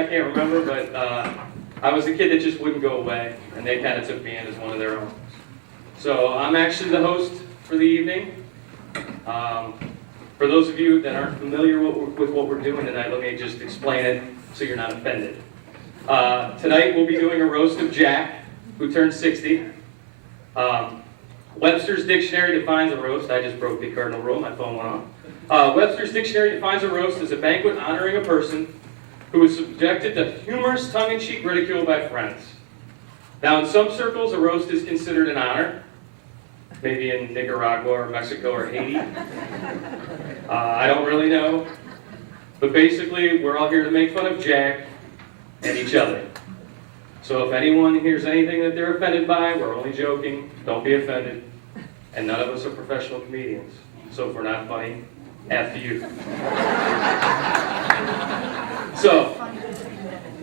I can't remember, but I was a kid that just wouldn't go away, and they kind of took me in as one of their own. So I'm actually the host for the evening. For those of you that aren't familiar with what we're doing tonight, let me just explain it so you're not offended. Tonight we'll be doing a roast of Jack, who turned 60. Webster's Dictionary defines a roast. I just broke the cardinal rule, my phone went off. Webster's Dictionary defines a roast as a banquet honoring a person who is subjected to humorous tongue-in-cheek ridicule by friends. Now, in some circles, a roast is considered an honor, maybe in Nicaragua or Mexico or Haiti. I don't really know, but basically, we're all here to make fun of Jack and each other. So if anyone hears anything that they're offended by, we're only joking, don't be offended, and none of us are professional comedians. So if we're not funny, F you. So,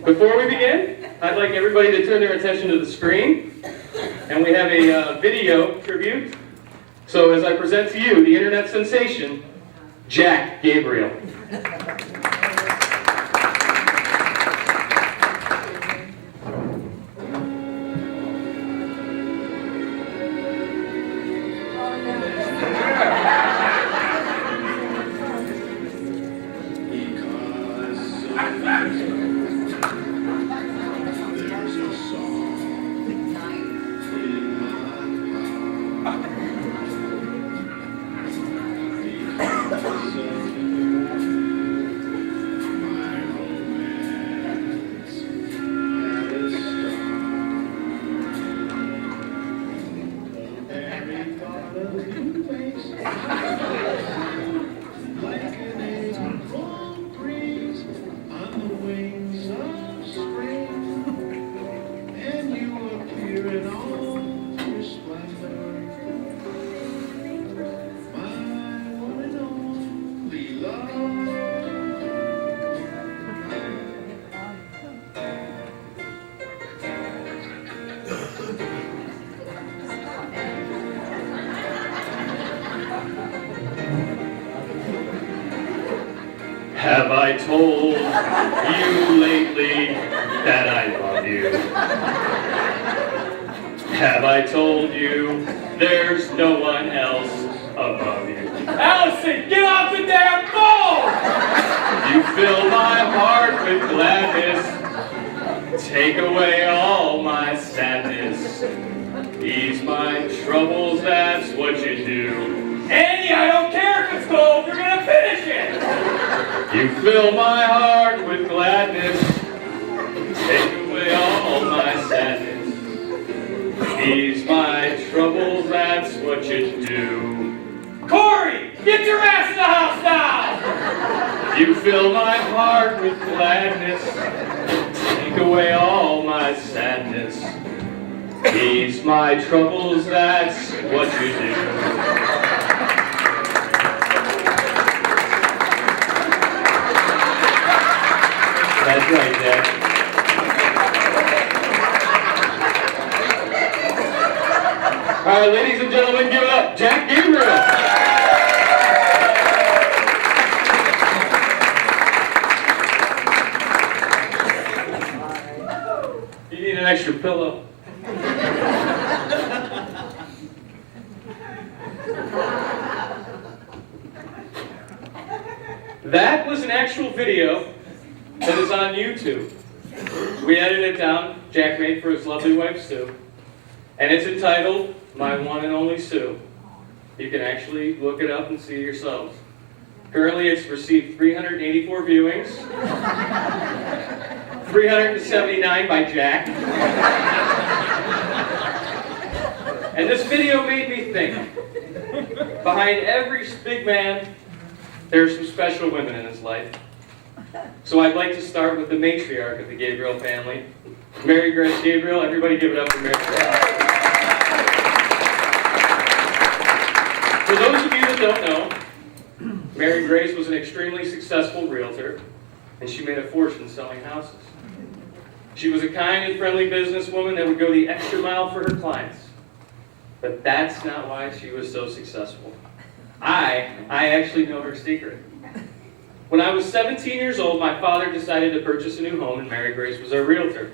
before we begin, I'd like everybody to turn their attention to the screen, and we have a video tribute. So as I present to you, the internet sensation, Jack Gabriel. Have I told you lately that I love you? Have I told you there's no one else above you? Allison, get off the damn phone! You fill my heart with gladness, take away all my sadness, ease my troubles, that's what you do. Andy, I don't care if it's cold, you're gonna finish it! You fill my heart with gladness, take away all my sadness, ease my troubles, that's what you do. Corey, get your ass in the house now! You fill my heart with gladness, take away all my sadness, ease my troubles, that's what you do. That's right, Jack. All right, ladies and gentlemen, give it up, Jack Gabriel. You need an extra pillow. That was an actual video that is on YouTube. We edited it down, Jack made for his lovely wife, Sue. And it's entitled, My One and Only Sue. You can actually look it up and see it yourselves. Currently, it's received 384 viewings. 379 by Jack. And this video made me think. Behind every big man, there are some special women in his life. So I'd like to start with the matriarch of the Gabriel family, Mary Grace Gabriel. Everybody give it up for Mary Grace. For those of you that don't know, Mary Grace was an extremely successful realtor, and she made a fortune selling houses. She was a kind and friendly businesswoman that would go the extra mile for her clients. But that's not why she was so successful. I actually know her secret. When I was 17 years old, my father decided to purchase a new home, and Mary Grace was our realtor.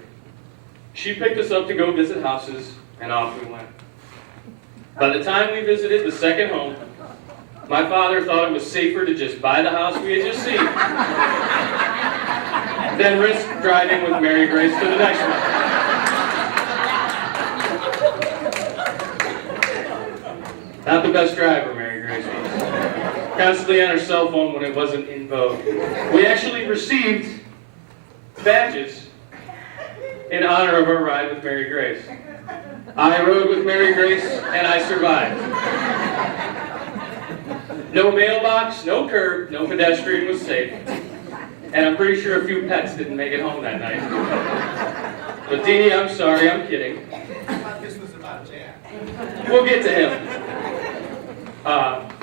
She picked us up to go visit houses, and off we went. By the time we visited the second home, my father thought it was safer to just buy the house we had just seen than risk driving with Mary Grace to the next one. Not the best driver, Mary Grace was. Constantly on her cell phone when it wasn't in vogue. We actually received badges in honor of our ride with Mary Grace. I rode with Mary Grace, and I survived. No mailbox, no curb, no pedestrian was safe. And I'm pretty sure a few pets didn't make it home that night. But Deanie, I'm sorry, I'm kidding. I thought this was about Jack. We'll get to him.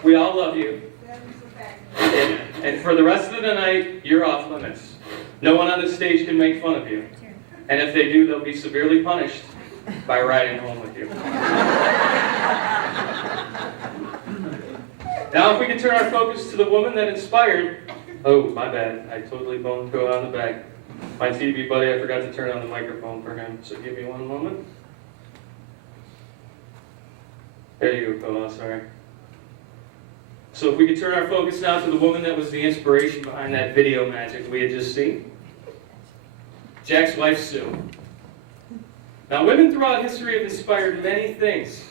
We all love you. And for the rest of the night, you're off limits. No one on this stage can make fun of you. And if they do, they'll be severely punished by riding home with you. Now, if we can turn our focus to the woman that inspired... Oh, my bad. I totally boned go on the back. My TV buddy, I forgot to turn on the microphone for him, so give me one moment. There you go, Phil. Sorry. So if we could turn our focus now to the woman that was the inspiration behind that video magic we had just seen. Jack's wife, Sue. Now, women throughout history have inspired many things.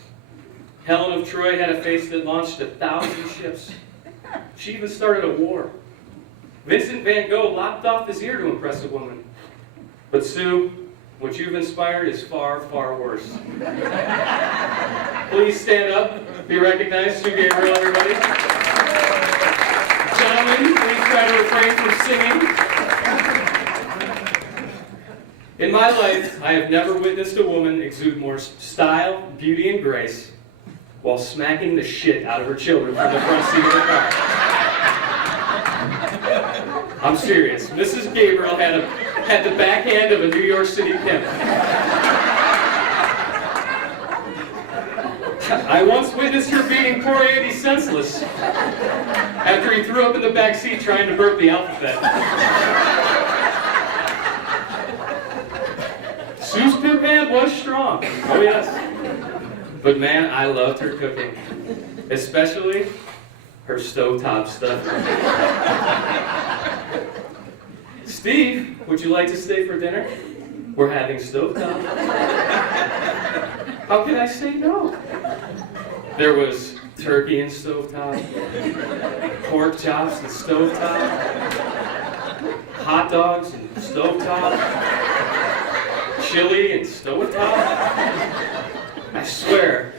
Helen of Troy had a face that launched 1,000 ships. She even started a war. Vincent van Gogh lopped off his ear to impress a woman. But Sue, what you've inspired is far, far worse. Please stand up. Be recognized. Sue Gabriel, everybody. Gentlemen, please try to refrain from singing. In my life, I have never witnessed a woman exude more style, beauty, and grace while smacking the shit out of her children from the front seat of the car. I'm serious. Mrs. Gabriel had the backhand of a New York City pimp. I once witnessed her beating poor Andy senseless after he threw up in the back seat trying to burp the alphabet. Sue's pimp hand was strong. Oh yes. But man, I loved her cooking. Especially her stovetop stuff. Steve, would you like to stay for dinner? We're having stovetop. How can I say no? There was turkey and stovetop, pork chops and stovetop, hot dogs and stovetop, chili and stovetop. I swear,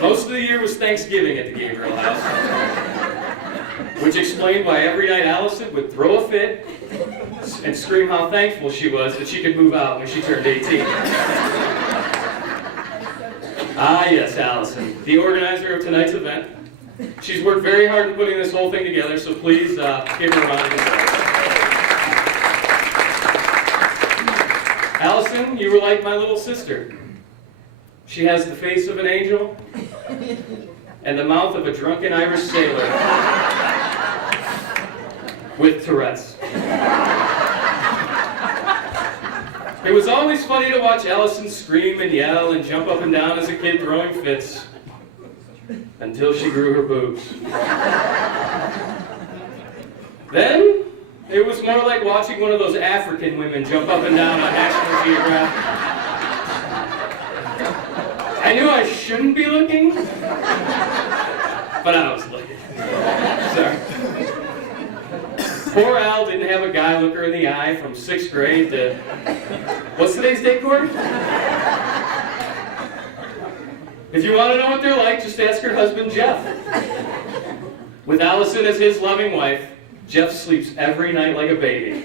most of the year was Thanksgiving at the Gabriel house, which explained why every night Allison would throw a fit and scream how thankful she was that she could move out when she turned 18. Ah, yes, Allison, the organizer of tonight's event. She's worked very hard in putting this whole thing together, so please give her a round of applause. Allison, you were like my little sister. She has the face of an angel and the mouth of a drunken Irish sailor with Tourette's. It was always funny to watch Allison scream and yell and jump up and down as a kid throwing fits until she grew her boobs. Then it was more like watching one of those African women jump up and down on National Geographic. I knew I shouldn't be looking, but I was looking. Sorry. Poor Al didn't have a guy look her in the eye from 6th grade to... What's today's date, Corey? If you want to know what they're like, just ask her husband, Jeff. With Allison as his loving wife, Jeff sleeps every night like a baby.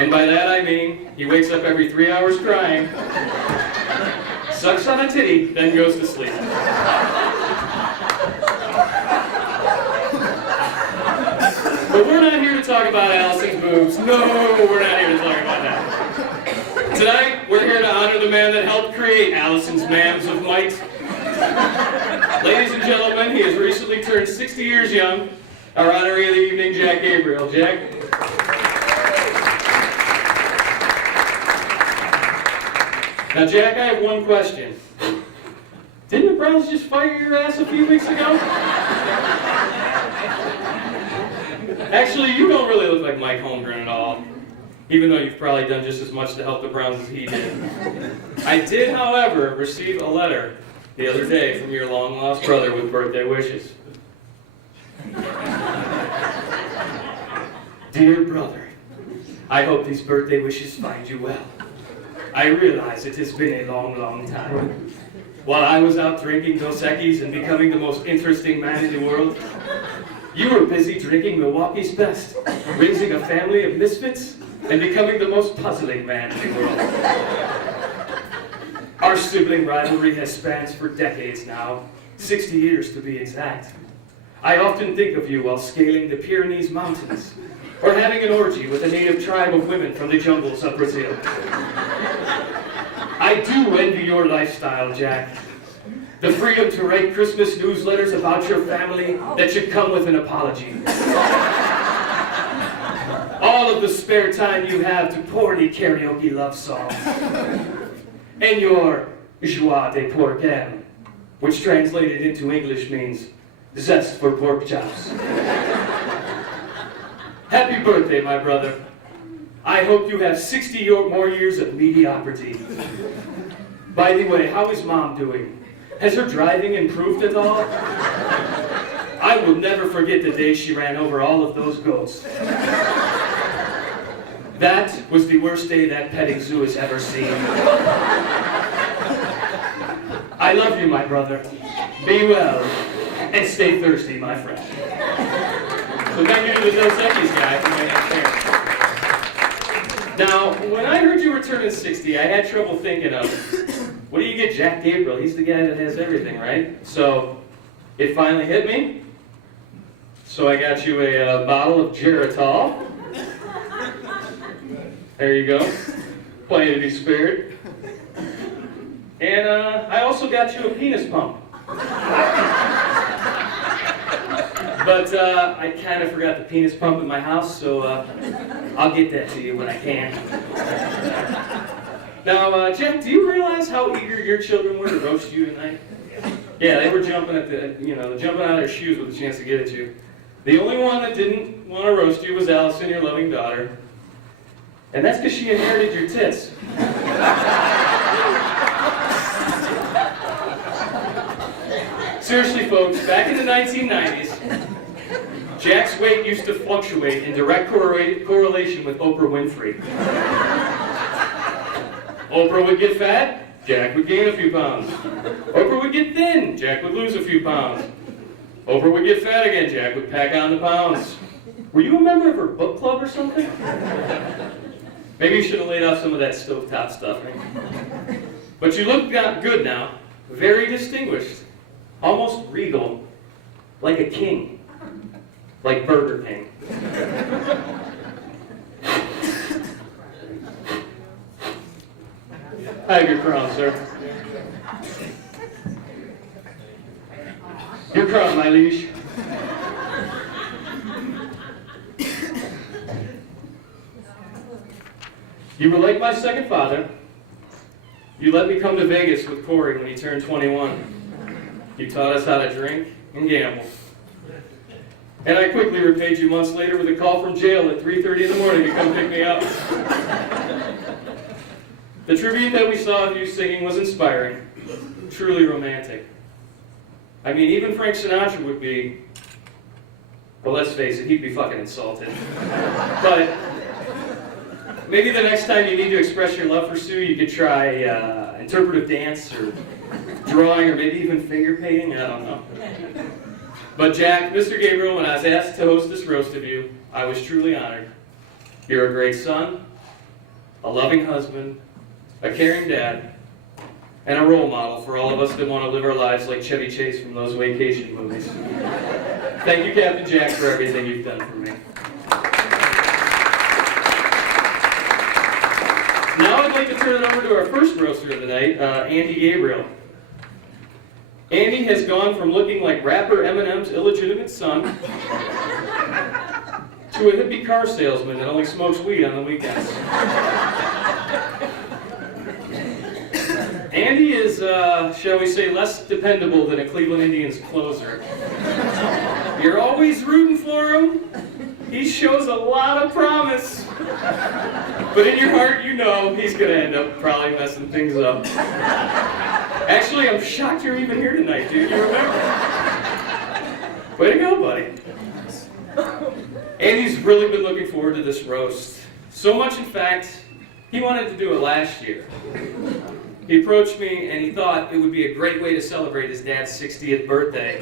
And by that I mean, he wakes up every 3 hours crying, sucks on a titty, then goes to sleep. But we're not here to talk about Allison's boobs. No, we're not here to talk about that. Tonight, we're here to honor the man that helped create Allison's Mams of Might. Ladies and gentlemen, he has recently turned 60 years young, Our honoree of the evening, Jack Gabriel. Jack? Now, Jack, I have one question. Didn't the Browns just fire your ass a few weeks ago? Actually, you don't really look like Mike Holmgren at all, even though you've probably done just as much to help the Browns as he did. I did, however, receive a letter the other day from your long-lost brother with birthday wishes. Dear brother, I hope these birthday wishes find you well. I realize it has been a long, long time. While I was out drinking Dos Equis and becoming the most interesting man in the world, you were busy drinking Milwaukee's best, raising a family of misfits, and becoming the most puzzling man in the world. Our sibling rivalry has spanned for decades now, 60 years to be exact. I often think of you while scaling the Pyrenees Mountains, or having an orgy with a native tribe of women from the jungles of Brazil. I do envy your lifestyle, Jack. The freedom to write Christmas newsletters about your family that should come with an apology. All of the spare time you have to poorly karaoke love songs. And your joie de porcem, which translated into English means zest for pork chops. Happy birthday, my brother. I hope you have 60 or more years of mediocrity. By the way, how is Mom doing? Has her driving improved at all? I will never forget the day she ran over all of those goats. That was the worst day that petting zoo has ever seen. I love you, my brother. Be well, and stay thirsty, my friend. So thank you to the Dos Equis guy for being out there. Now, when I heard you were turning 60, I had trouble thinking of, what do you get Jack Gabriel? He's the guy that has everything, right? So, it finally hit me. So I got you a bottle of Geritol. There you go. Plenty to be spared. And I also got you a penis pump. But I kind of forgot the penis pump in my house, so I'll get that to you when I can. Now, Jack, do you realize how eager your children were to roast you tonight? Yeah, they were jumping at jumping out of their shoes with a chance to get at you. The only one that didn't want to roast you was Allison, your loving daughter. And that's because she inherited your tits. Seriously, folks, back in the 1990s, Jack's weight used to fluctuate in direct correlation with Oprah Winfrey. Oprah would get fat, Jack would gain a few pounds. Oprah would get thin, Jack would lose a few pounds. Oprah would get fat again, Jack would pack on the pounds. Were you a member of her book club or something? Maybe you should have laid off some of that stovetop stuff, right? But you look good now, very distinguished, almost regal, like a king, like Burger King. I have your crown, sir. Your crown, my liege. You were like my second father. You let me come to Vegas with Corey when he turned 21. You taught us how to drink and gamble. And I quickly repaid you months later with a call from jail at 3:30 in the morning to come pick me up. The tribute that we saw of you singing was inspiring, truly romantic. I mean, even Frank Sinatra would be, well, let's face it, he'd be fucking insulted. But maybe the next time you need to express your love for Sue, you could try interpretive dance or drawing or maybe even finger painting, I don't know. But Jack, Mr. Gabriel, when I was asked to host this roast of you, I was truly honored. You're a great son, a loving husband, a caring dad, and a role model for all of us that want to live our lives like Chevy Chase from those vacation movies. Thank you, Captain Jack, for everything you've done for me. Now I'd like to turn it over to our first roaster of the night, Andy Gabriel. Andy has gone from looking like rapper Eminem's illegitimate son to a hippie car salesman that only smokes weed on the weekends. Andy is, shall we say, less dependable than a Cleveland Indians closer. You're always rooting for him. He shows a lot of promise. But in your heart, you know he's going to end up probably messing things up. Actually, I'm shocked you're even here tonight, dude. You remember? Way to go, buddy. Andy's really been looking forward to this roast. So much, in fact, he wanted to do it last year. He approached me and he thought it would be a great way to celebrate his dad's 60th birthday.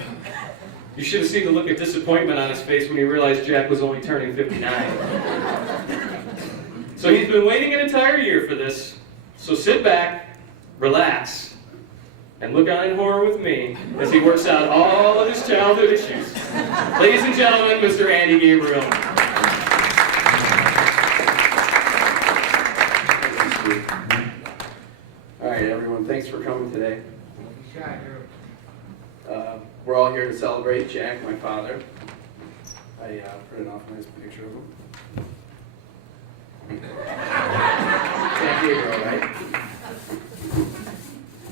You should have seen the look of disappointment on his face when he realized Jack was only turning 59. So he's been waiting an entire year for this. So sit back, relax, and look on in horror with me as he works out all of his childhood issues. Ladies and gentlemen, Mr. Andy Gabriel. All right, everyone, thanks for coming today. We're all here to celebrate Jack, my father. I printed off a nice picture of him. Jack Gabriel, right?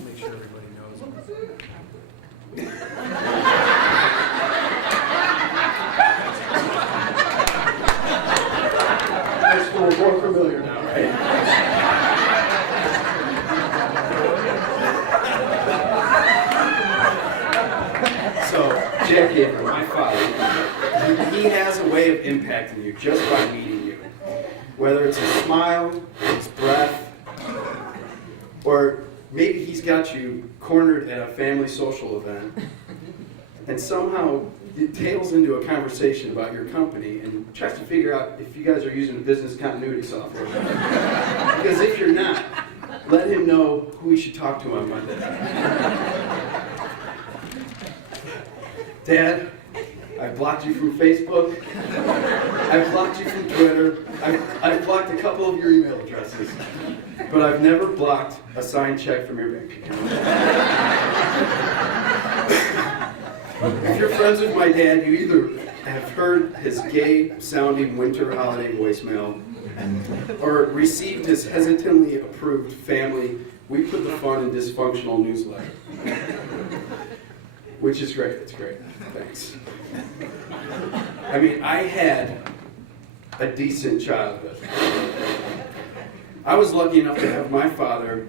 Make sure everybody knows him. High school, more familiar now, right? Jack Gabriel, my father, he has a way of impacting you just by meeting you. Whether it's a smile, his breath, or maybe he's got you cornered at a family social event, and somehow it tails into a conversation about your company and tries to figure out if you guys are using a business continuity software. Because if you're not, let him know who he should talk to on Monday. Dad, I've blocked you from Facebook. I've blocked you from Twitter. I've blocked a couple of your email addresses. But I've never blocked a signed check from your bank account. If you're friends with my dad, you either have heard his gay-sounding winter holiday voicemail or received his hesitantly approved family "We Put the Fun in Dysfunctional" newsletter. Which is great, it's great, thanks. I mean, I had a decent childhood. I was lucky enough to have my father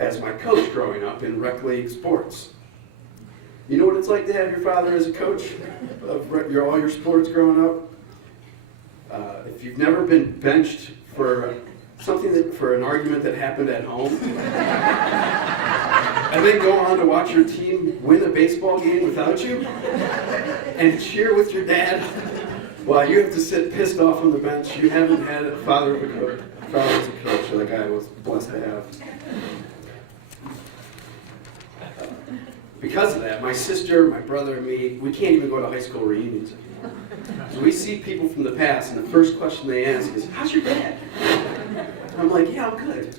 as my coach growing up in rec league sports. You know what it's like to have your father as a coach of all your sports growing up? If you've never been benched for for an argument that happened at home, and then go on to watch your team win a baseball game without you, and cheer with your dad while you have to sit pissed off on the bench. You haven't had a father as a coach like I was blessed to have. Because of that, my sister, my brother, and me, we can't even go to high school reunions anymore. So we see people from the past, and the first question they ask is, "How's your dad?" I'm like, "Yeah, I'm good.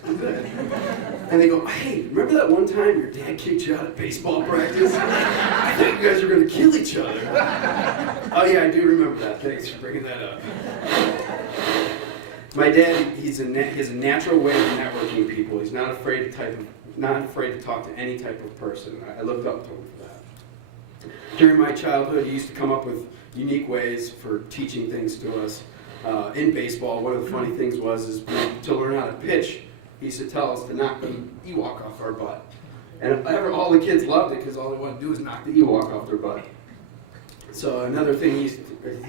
And they go, "Hey, remember that one time your dad kicked you out at baseball practice? I thought you guys were going to kill each other." "Oh yeah, I do remember that. Thanks for bringing that up." My dad, he has a natural way of networking people. He's not afraid to talk to any type of person. I looked up to him for that. During my childhood, he used to come up with unique ways for teaching things to us. In baseball, one of the funny things is to learn how to pitch, he used to tell us to knock the Ewok off our butt. And all the kids loved it because all they wanted to do was knock the Ewok off their butt. So another thing he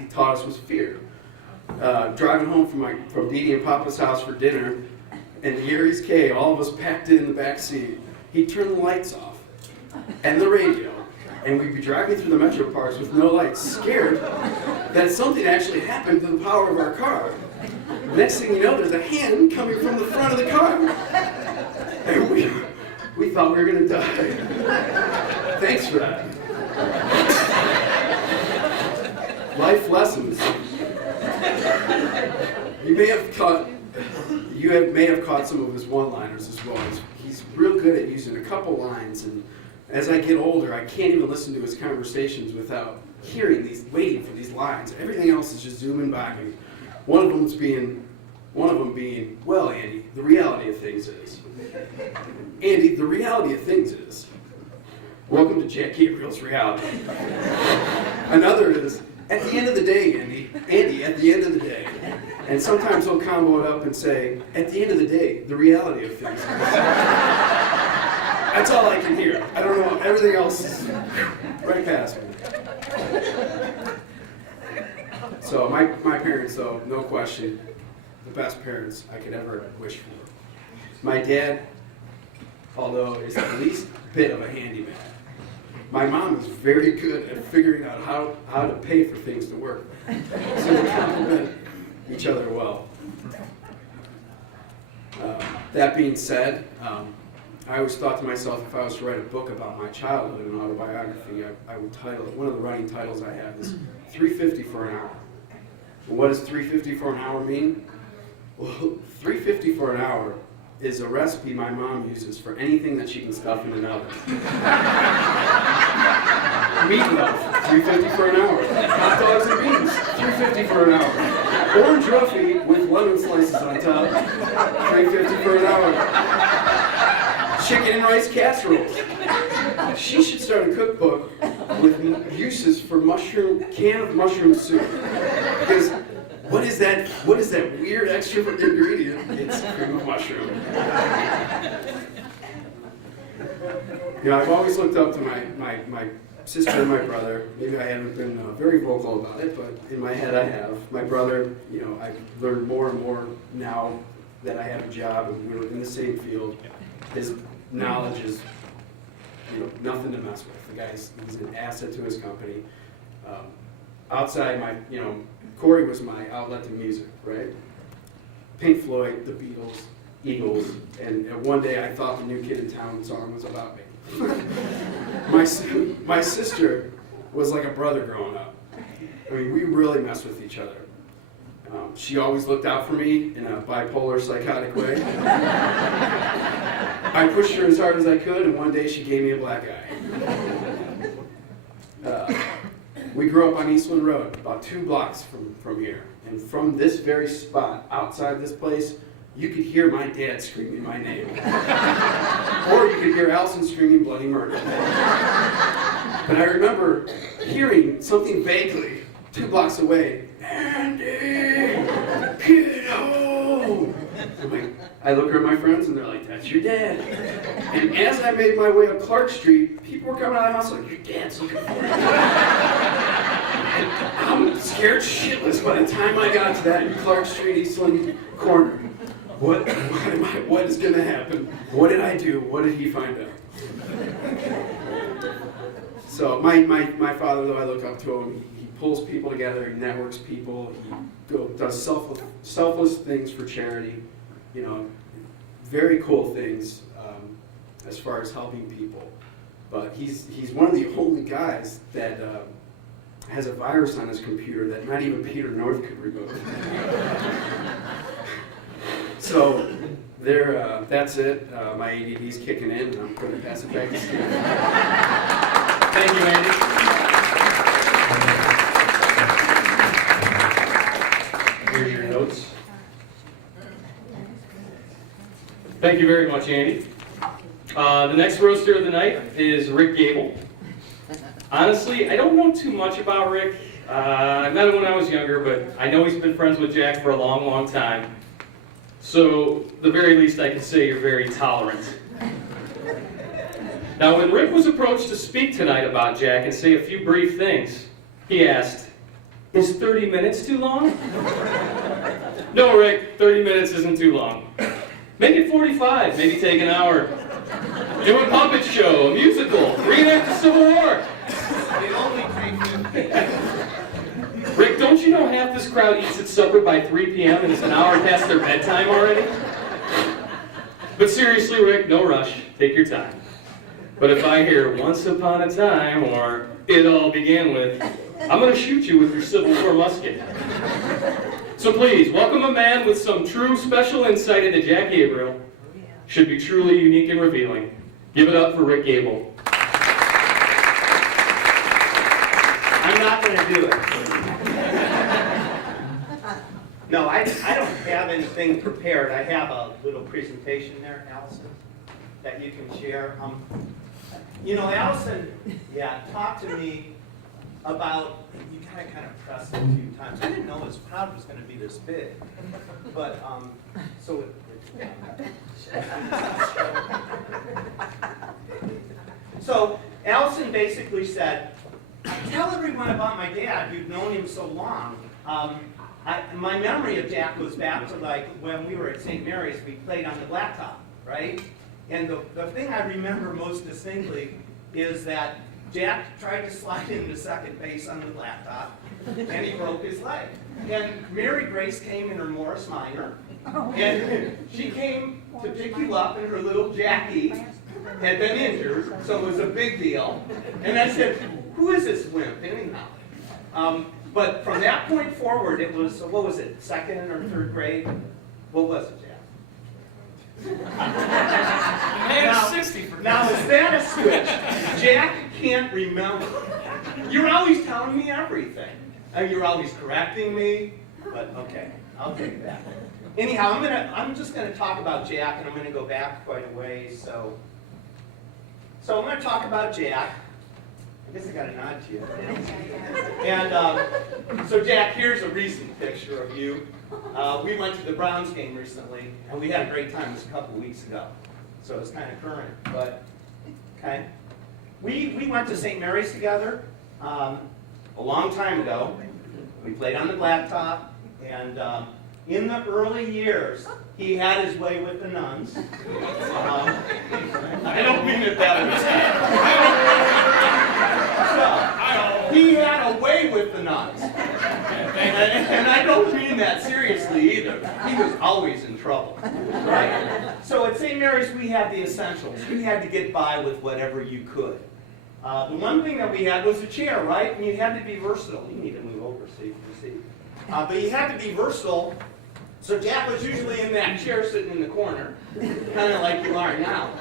taught us was fear. Driving home from Dee Dee and Papa's house for dinner, and the Aries K, all of us packed in the back seat, he'd turn the lights off and the radio, and we'd be driving through the metro parks with no lights, scared that something actually happened to the power of our car. Next thing you know, there's a hand coming from the front of the car, and we thought we were going to die. Thanks for that. Life lessons. You may have caught some of his one-liners as well. He's real good at using a couple lines and As I get older, I can't even listen to his conversations without waiting for these lines. Everything else is just zooming by me. One of them being, well, Andy, the reality of things is. Andy, the reality of things is. Welcome to Jack Gabriel's reality. Another is, at the end of the day, Andy, at the end of the day. And sometimes he'll combo it up and say, at the end of the day, the reality of things is. That's all I can hear. I don't know, everything else is right past me. So my parents, though, no question, the best parents I could ever wish for. My dad, although is the least bit of a handyman. My mom is very good at figuring out how to pay for things to work. So they complement each other well. That being said, I always thought to myself, if I was to write a book about my childhood, an autobiography, I would title it, one of the running titles I have is $3.50 for an hour. And what does $3.50 for an hour mean? Well, $3.50 for an hour is a recipe my mom uses for anything that she can stuff in an oven. Meatloaf, $3.50 for an hour. Hot dogs and beans, $3.50 for an hour. Orange Ruffy with lemon slices on top, $3.50 for an hour. Chicken and rice casseroles. She should start a cookbook with uses for can of mushroom soup. Because what is that weird extra ingredient? It's cream of mushroom. You know, I've always looked up to my sister and my brother. Maybe I haven't been very vocal about it, but in my head I have. My brother, you know, I've learned more and more now that I have a job and we're in the same field. His knowledge is, you know, nothing to mess with. The guy's he's an asset to his company. Outside Corey was my outlet to music, right? Pink Floyd, the Beatles, Eagles, and one day I thought the New Kid in Town song was about me. My sister was like a brother growing up. I mean, we really messed with each other. She always looked out for me in a bipolar, psychotic way. I pushed her as hard as I could, and one day she gave me a black eye. We grew up on Eastland Road, about 2 blocks from here. And from this very spot, outside this place, you could hear my dad screaming my name. Or you could hear Allison screaming bloody murder. But I remember hearing something vaguely 2 blocks away, Andy, kiddo. I look at my friends and they're like, that's your dad. And as I made my way up Clark Street, people were coming out of the house like, your dad's looking for you. I'm scared shitless by the time I got to that Clark Street, Eastland corner. What is going to happen? What did I do? What did he find out? So my father, though, I look up to him. He pulls people together. He networks people. He does selfless things for charity. You know, very cool things as far as helping people. But he's one of the only guys that has a virus on his computer that not even Peter North could remove. So that's it. My ADD's kicking in, and I'm going to pass it back to Steve. Thank you, Andy. Here's your notes. Thank you very much, Andy. The next roaster of the night is Rick Gable. Honestly, I don't know too much about Rick. I met him when I was younger, but I know he's been friends with Jack for a long, long time. So, the very least I can say you're very tolerant. Now, when Rick was approached to speak tonight about Jack and say a few brief things, he asked, is 30 minutes too long? No, Rick, 30 minutes isn't too long. Make it 45, maybe take an hour. Do a puppet show, a musical, reenact the Civil War. It only takes 50. Rick, don't you know half this crowd eats its supper by 3 p.m. and it's an hour past their bedtime already? But seriously, Rick, no rush. Take your time. But if I hear once upon a time or it all began with, I'm going to shoot you with your Civil War musket. So please, welcome a man with some true special insight into Jack Gabriel. Should be truly unique and revealing. Give it up for Rick Gable. not going to do it. No, I don't have anything prepared. I have a little presentation there, Allison, that you can share. You know, Allison, talked to me about, you kind of pressed it a few times. I didn't know his crowd was going to be this big. But, so Allison basically said, tell everyone about my dad. You've known him so long. My memory of Jack goes back to like when we were at St. Mary's, we played on the blacktop, right? And the thing I remember most distinctly is that Jack tried to slide into second base on the blacktop, and he broke his leg. And Mary Grace came in her Morris Minor, and she came to pick you up, and her little Jackie had been injured, so it was a big deal. And I said, who is this wimp anyhow? But from that point forward, it was, what was it, second or third grade? What was it, Jack? Now, is that a switch? Jack can't remember. You're always telling me everything. And you're always correcting me, but okay, I'll take that. Anyhow, I'm just going to talk about Jack, and I'm going to go back quite a ways. So I'm going to talk about Jack. I guess I got a nod to you. And so Jack, here's a recent picture of you. We went to the Browns game recently, and we had a great time. It was a couple weeks ago, so it's kind of current. But okay, we went to St. Mary's together a long time ago. We played on the blacktop, and in the early years, he had his way with the nuns. I don't mean it that way. So, he had a way with the nuns. And I don't mean that seriously either. He was always in trouble. Right? So at St. Mary's, we had the essentials. You had to get by with whatever you could. The one thing that we had was a chair, right? And you had to be versatile. You need to move over so you can see. But you had to be versatile. So Jack was usually in that chair sitting in the corner, kind of like you are now.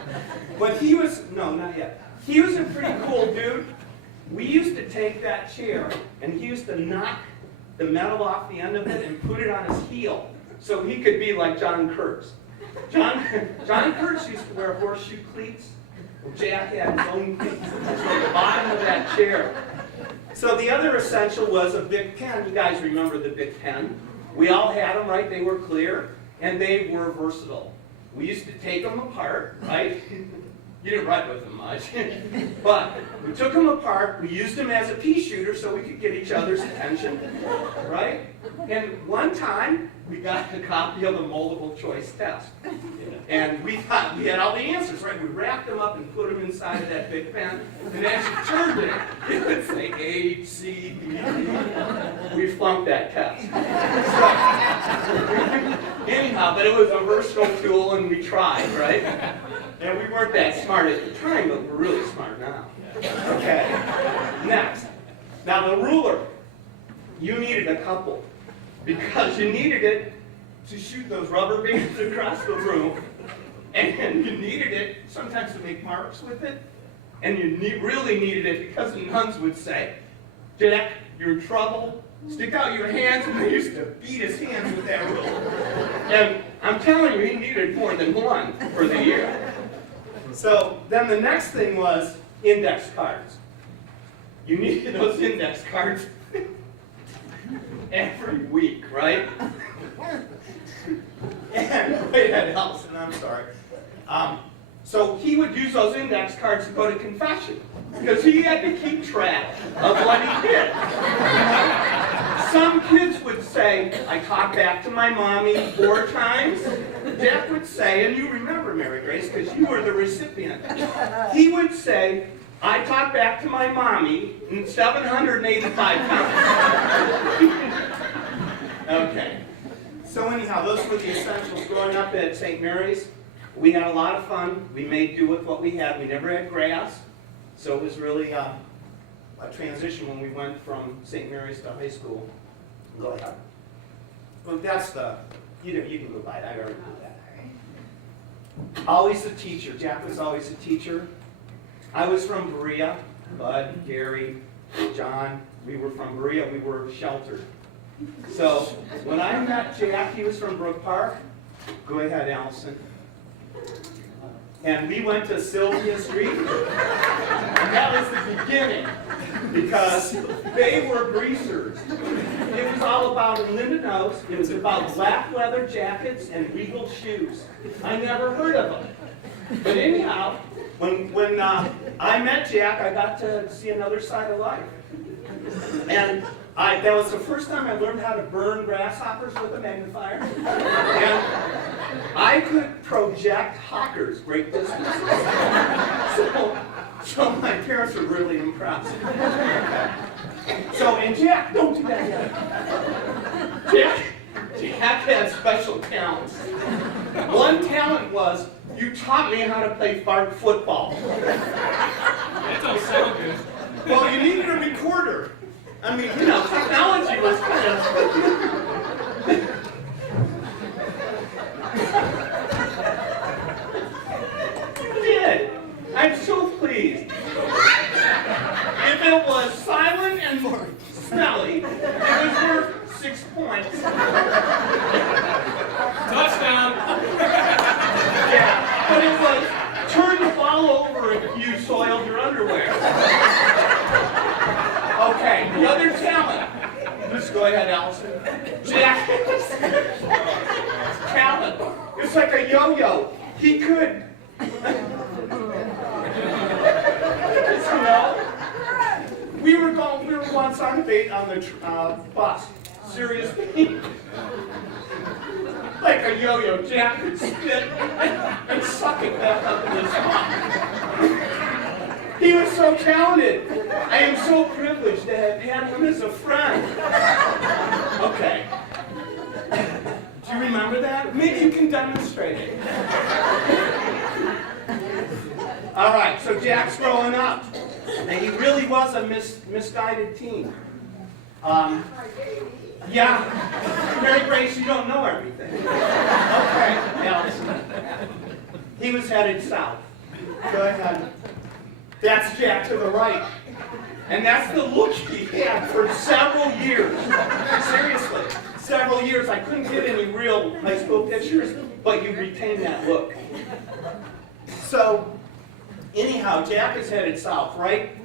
But he was, no, not yet. He was a pretty cool dude. We used to take that chair, and he used to knock the metal off the end of it and put it on his heel, so he could be like John Kurtz. John Kurtz used to wear horseshoe cleats. Jack had his own cleats at the bottom of that chair. So the other essential was a big pen. You guys remember the big pen? We all had them, right? They were clear, and they were versatile. We used to take them apart, right? You didn't write with them much. But we took them apart, we used them as a pea shooter so we could get each other's attention, right? And one time, we got a copy of the multiple choice test. And we thought we had all the answers, right? We wrapped them up and put them inside of that big pen. And as you turned it, it would say H, C, D, E. We flunked that test. So, anyhow, but it was a versatile tool and we tried, right? And we weren't that smart at the time, but we're really smart now. Okay, next. Now the ruler, you needed a couple because you needed it to shoot those rubber bands across the room, and you needed it sometimes to make marks with it, and you really needed it because the nuns would say, Jack, you're in trouble, stick out your hands, and they used to beat his hands with that ruler. And I'm telling you, he needed more than one for the year. So then the next thing was index cards. You needed those index cards every week, right? And wait, that helps, and I'm sorry. So he would use those index cards to go to confession because he had to keep track of what he did. Some kids would say, I talked back to my mommy 4 times. Jack would say, and you remember Mary Grace because you were the recipient. He would say, I talked back to my mommy 785 times. Okay. So anyhow, those were the essentials. Growing up at St. Mary's, we had a lot of fun. We made do with what we had. We never had grass, so it was really a transition when we went from St. Mary's to high school. Go ahead. Well, that's the, you can go by it. I already know that. Always a teacher. Jack was always a teacher. I was from Berea. Bud, Gary, John, we were from Berea, we were sheltered. So when I met Jack, he was from Brook Park. Go ahead, Allison. And we went to Sylvia Street. And that was the beginning, because they were greasers. It was all about, and Linda knows, it was about black leather jackets and Regal shoes. I never heard of them. But anyhow, when I met Jack, I got to see another side of life. And that was the first time I learned how to burn grasshoppers with a magnifier. And I could project hawkers great distances. So my parents were really impressed. So, and Jack, don't do that yet. Jack had special talents. One talent was, you taught me how to play fart football. That don't sound good. Well, you needed a recorder. I mean, you know, technology was kind of... You did. I'm so pleased. If it was silent and smelly, it was worth 6 points. Touchdown. Yeah, but it was turn the ball over if you soiled your underwear. Okay, the other talent. Just go ahead, Allison. Jack. Talent. It's like a yo-yo. He could. You know, we were once on the bus. Seriously. Like a yo-yo, Jack could spit and suck it back up in his mouth. He was so talented. I am so privileged to have had him as a friend. Okay. Do you remember that? Maybe you can demonstrate it. All right, so Jack's growing up. And he really was a misguided teen. Yeah, Mary Grace, you don't know everything. Okay, Allison. He was headed south. Go ahead. That's Jack to the right. And that's the look he had for several years. Seriously, several years. I couldn't get any real high school pictures, but you retain that look. So, anyhow, Jack is headed south, right?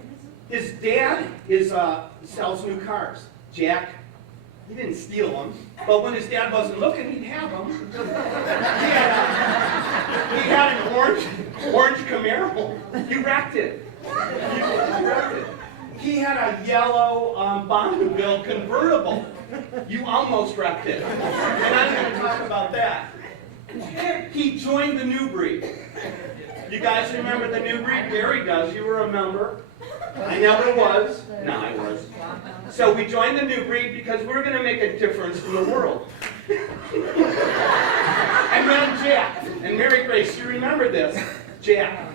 His dad sells new cars. Jack, he didn't steal them, but when his dad wasn't looking, he'd have them. He had an orange Camaro. You wrecked it. He had a yellow Bonneville convertible. You almost wrecked it. And I'm going to talk about that. He joined the New Breed. You guys remember the New Breed? Gary does. You were a member. I never was. No, I was. So we joined the New Breed because we're going to make a difference in the world. And then Jack and Mary Grace, you remember this. Jack,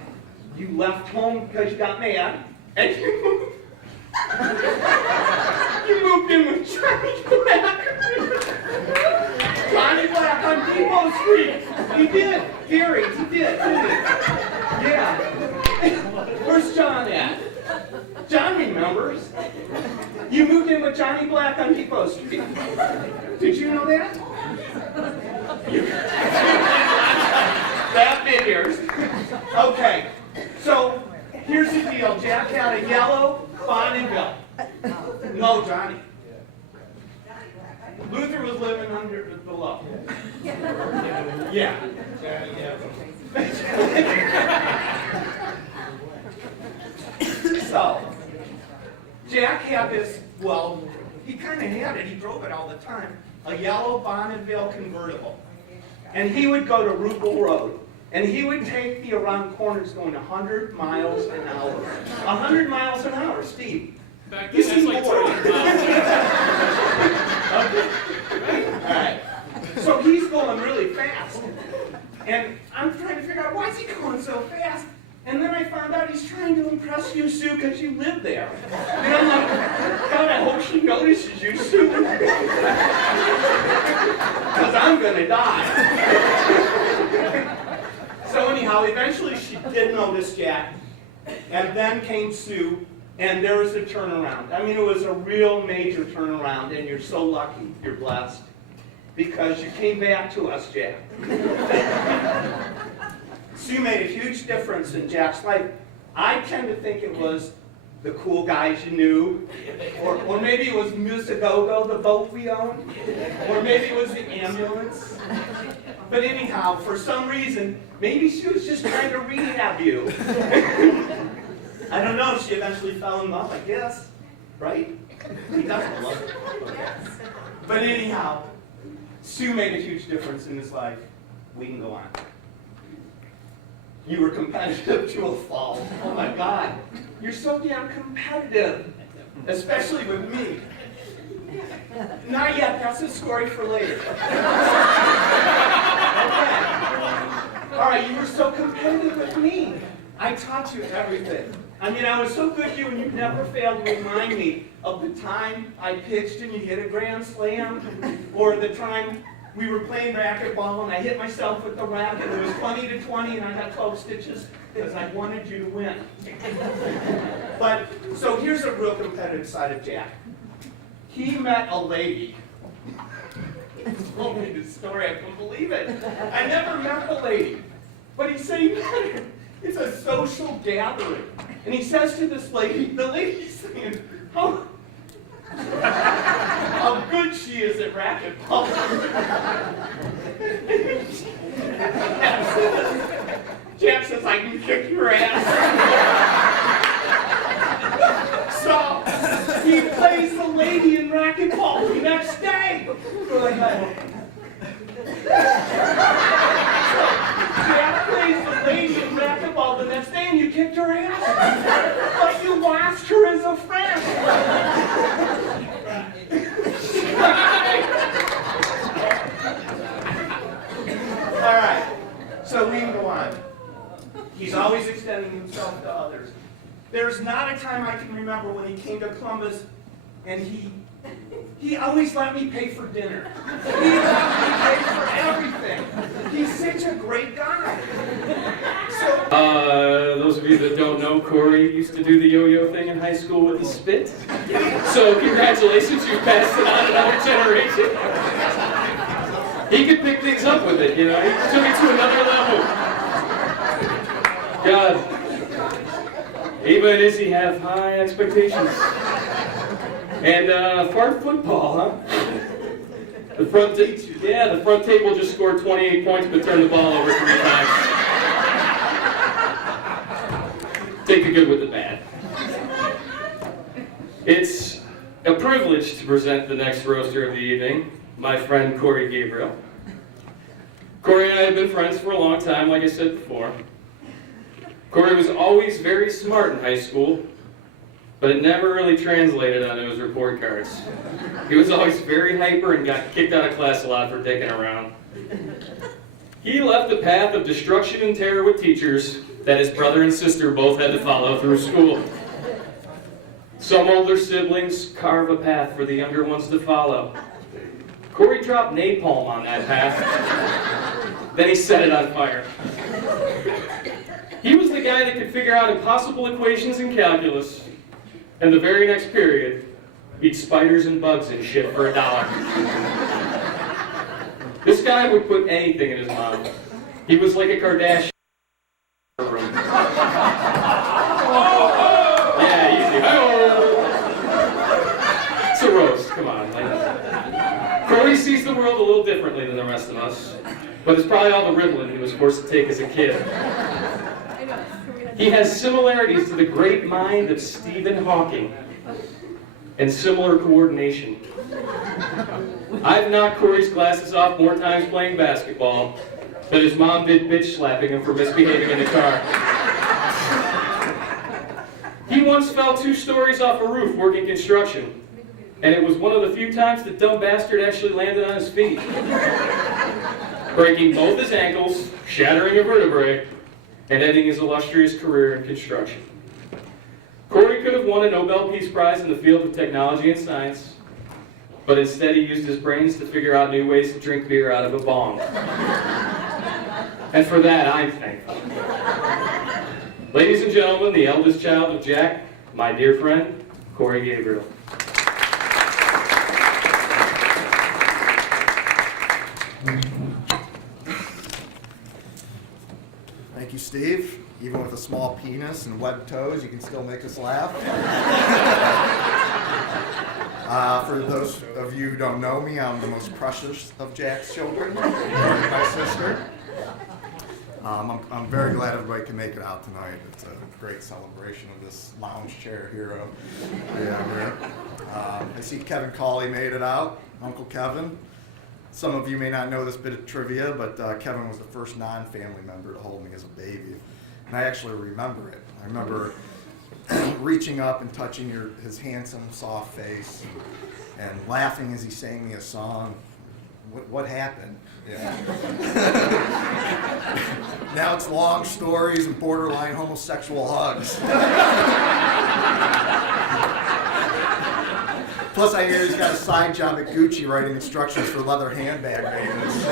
you left home because you got mad, and you moved. You moved in with Johnny Black. Johnny Black on Depot Street. He did. Gary, he did, didn't he? Yeah. Where's John at? John remembers. You moved in with Johnny Black on Depot Street. Did you know that? That figures. Okay. So, here's the deal. Jack had a yellow Bonneville. No, Johnny. Luther was living below. Yeah. So, Jack had this, well, he kind of had it. He drove it all the time. A yellow Bonneville convertible. And he would go to Rupel Road. And he would take me around corners going 100 miles an hour. 100 miles an hour, Steve. Back You then, seem that's like bored. 200 miles. Okay. All right. So he's going really fast. And I'm trying to figure out, why is he going so fast? And then I found out he's trying to impress you, Sue, because you live there. And I'm like, God, I hope she notices you, Sue. Because I'm going to die. So anyhow, eventually she did notice Jack. And then came Sue. And there was a turnaround. I mean, it was a real major turnaround, and you're so lucky, you're blessed, because you came back to us, Jack. So you made a huge difference in Jack's life. I tend to think it was the cool guys you knew, or maybe it was Musigogo, the boat we owned, or maybe it was the ambulance. But anyhow, for some reason, maybe she was just trying to rehab you. I don't know, she eventually fell in love, I guess, right? He doesn't love her. Okay. But anyhow, Sue made a huge difference in his life. We can go on. You were competitive to a fault. Oh my God. You're so damn competitive. Especially with me. Not yet, that's a story for later. Okay. Alright, you were so competitive with me. I taught you everything. I mean, I was so good at you, and you never failed to remind me of the time I pitched and you hit a grand slam, or the time we were playing racquetball and I hit myself with the racket. It was 20-20 and I got 12 stitches because I wanted you to win. But, so here's a real competitive side of Jack. He met a lady. He told me this story, I couldn't believe it. I never met the lady. But he said he met her. It's a social gathering. And he says to this lady, the lady's saying, how good she is at racquetball. Jack says, I can kick your ass. So he plays the lady in racquetball the next day. Go ahead. Jack plays the lady in racquetball the next day and you kicked her ass. But you lost her as a friend. All right, so we can go on. He's always extending himself to others. There's not a time I can remember when he came to Columbus and he always let me pay for dinner. He let me pay for everything. He's such a great guy. So, those of you that don't know, Corey used to do the yo-yo thing in high school with the spit. So congratulations, you passed it on to another generation. He could pick things up with it, you know. He took it to another level. God, Ava and Izzy have high expectations. And fart football, huh? The front table just scored 28 points but turned the ball over 3 times. Take the good with the bad. It's a privilege to present the next roaster of the evening, my friend Corey Gabriel. Corey and I have been friends for a long time, like I said before. Corey was always very smart in high school, but it never really translated onto his report cards. He was always very hyper and got kicked out of class a lot for dicking around. He left a path of destruction and terror with teachers that his brother and sister both had to follow through school. Some older siblings carve a path for the younger ones to follow. Corey dropped napalm on that path, then he set it on fire. He was the guy that could figure out impossible equations in calculus, and the very next period, eat spiders and bugs and shit for $1. This guy would put anything in his mouth. He was like a Kardashian. Yeah, easy. It's a roast, come on. Corey sees the world a little differently than the rest of us, but it's probably all the Ritalin he was forced to take as a kid. He has similarities to the great mind of Stephen Hawking and similar coordination. I've knocked Corey's glasses off more times playing basketball than his mom did bitch slapping him for misbehaving in the car. He once fell 2 stories off a roof working construction, and it was one of the few times the dumb bastard actually landed on his feet, breaking both his ankles, shattering a vertebrae, and ending his illustrious career in construction. Corey could have won a Nobel Peace Prize in the field of technology and science, but instead he used his brains to figure out new ways to drink beer out of a bong. And for that, I'm thankful. Ladies and gentlemen, the eldest child of Jack, my dear friend, Corey Gabriel. Thank you, Steve. Even with a small penis and webbed toes, you can still make us laugh. For those of you who don't know me, I'm the most precious of Jack's children, my sister. I'm very glad everybody can make it out tonight. It's a great celebration of this lounge chair hero. I see Kevin Cawley made it out, Uncle Kevin. Some of you may not know this bit of trivia, but Kevin was the first non-family member to hold me as a baby. And I actually remember it. I remember reaching up and touching his handsome, soft face and laughing as he sang me a song. What happened? Yeah. Now it's long stories and borderline homosexual hugs. Plus, I hear he's got a side job at Gucci writing instructions for leather handbag maintenance.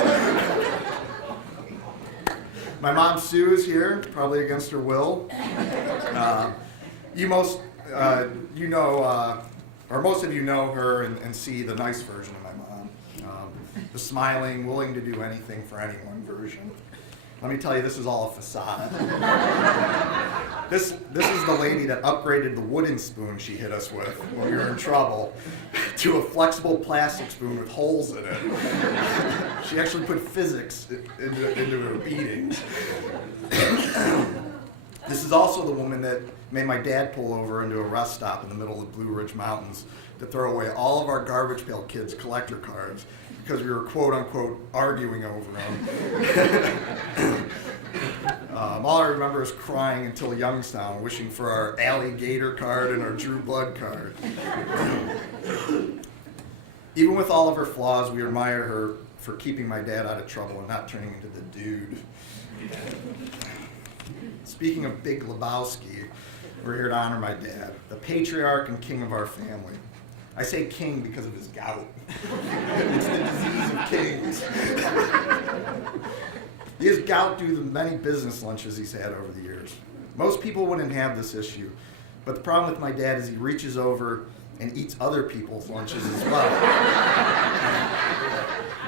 My mom, Sue, is here, probably against her will. Most of you know her and see the nice version of my mom. The smiling, willing to do anything for anyone version. Let me tell you, this is all a facade. This is the lady that upgraded the wooden spoon she hit us with when we were in trouble to a flexible plastic spoon with holes in it. She actually put physics into her beatings. This is also the woman that made my dad pull over into a rest stop in the middle of the Blue Ridge Mountains to throw away all of our Garbage Pail Kids collector cards because we were quote-unquote arguing over them. All I remember is crying until Youngstown, wishing for our Alligator card and our Drew Blood card. Even with all of her flaws, we admire her for keeping my dad out of trouble and not turning into the dude. Speaking of Big Lebowski, we're here to honor my dad, the patriarch and king of our family. I say king because of his gout. It's the disease of kings. He has gout due to the many business lunches he's had over the years. Most people wouldn't have this issue, but the problem with my dad is he reaches over and eats other people's lunches as well.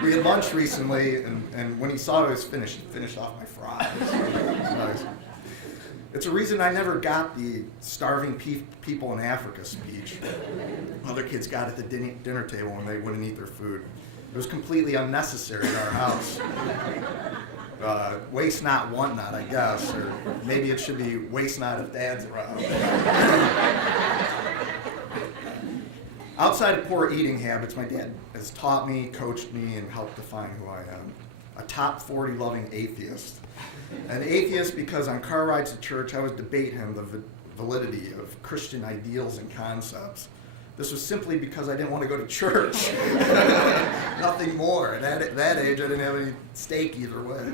We had lunch recently, and when he saw it was finished, he finished off my fries. Nice. It's a reason I never got the starving people in Africa speech. Other kids got at the dinner table when they wouldn't eat their food. It was completely unnecessary in our house. Waste not, want not, I guess. Or maybe it should be waste not if Dad's around. Outside of poor eating habits, my dad has taught me, coached me, and helped define who I am. A top 40 loving atheist. An atheist because on car rides to church, I would debate him the validity of Christian ideals and concepts. This was simply because I didn't want to go to church. Nothing more. At that age, I didn't have any stake either way.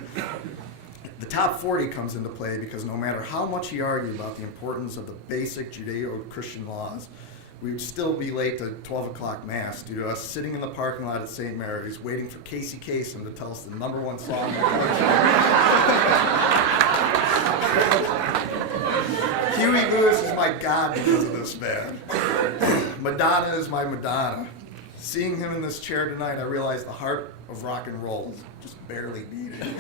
The top 40 comes into play because no matter how much he argued about the importance of the basic Judeo-Christian laws, we would still be late to 12 o'clock Mass due to us sitting in the parking lot at St. Mary's waiting for Casey Kasem to tell us the #1 song in the country. Huey Lewis is my god because of this man. Madonna is my Madonna. Seeing him in this chair tonight, I realized the heart of rock and roll is just barely beating.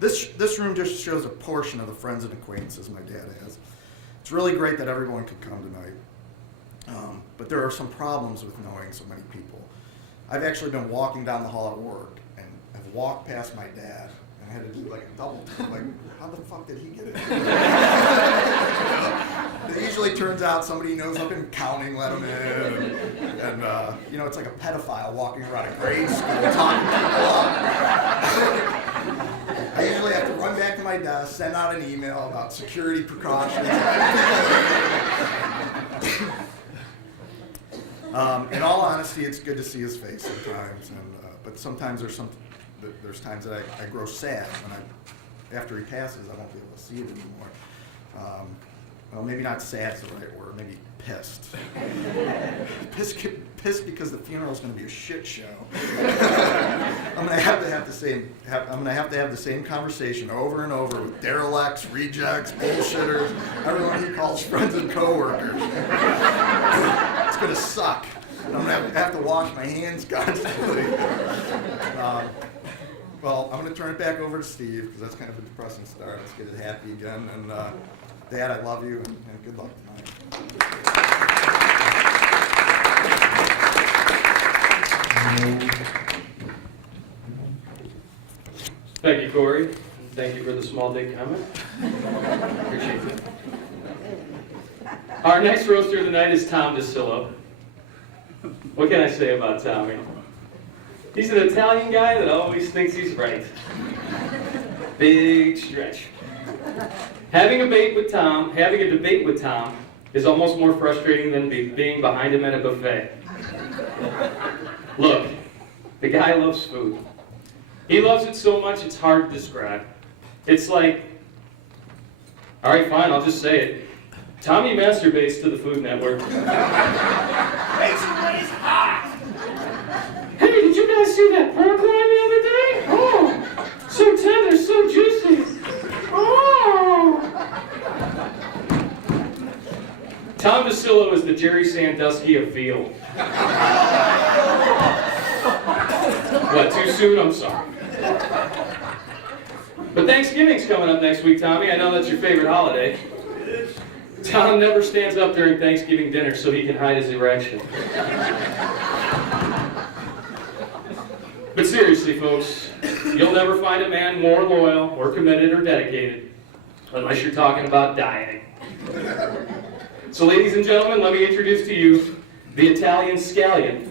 This room just shows a portion of the friends and acquaintances my dad has. It's really great that everyone could come tonight, but there are some problems with knowing so many people. I've actually been walking down the hall at work and have walked past my dad and I had to do like a double take, like, how the fuck did he get in? It usually turns out somebody knows up in counting let him in, and it's like a pedophile walking around a grade school talking people up. I usually have to run back to my desk, send out an email about security precautions. In all honesty, it's good to see his face sometimes, but sometimes there's times that I grow sad when after he passes, I won't be able to see it anymore. Well, maybe not sad's the right word, maybe pissed. Pissed because the funeral's going to be a shit show. I'm gonna have to have the same conversation over and over with derelicts, rejects, bullshitters, everyone he calls friends and coworkers. It's gonna suck. I'm gonna have to wash my hands constantly. Well, I'm gonna turn it back over to Steve because that's kind of a depressing start. Let's get it happy again. And Dad, I love you, and good luck tonight. Thank you, Corey. Thank you for the small dick comment. Appreciate it. Our next roaster of the night is Tom DeSillo. What can I say about Tommy? He's an Italian guy that always thinks he's right. Big stretch. Having a debate with Tom is almost more frustrating than being behind him at a buffet. Look, the guy loves food. He loves it so much it's hard to describe. It's like, all right, fine, I'll just say it. Tommy masturbates to the Food Network. Makes it raise hot. Hey, did you guys see that pork loin the other day? Oh, so tender, so juicy. Oh. Tom DeSillo is the Jerry Sandusky of veal. What, too soon? I'm sorry. But Thanksgiving's coming up next week, Tommy. I know that's your favorite holiday. Tom never stands up during Thanksgiving dinner so he can hide his erection. But seriously, folks, you'll never find a man more loyal or committed or dedicated unless you're talking about dieting. So ladies and gentlemen, let me introduce to you the Italian scallion,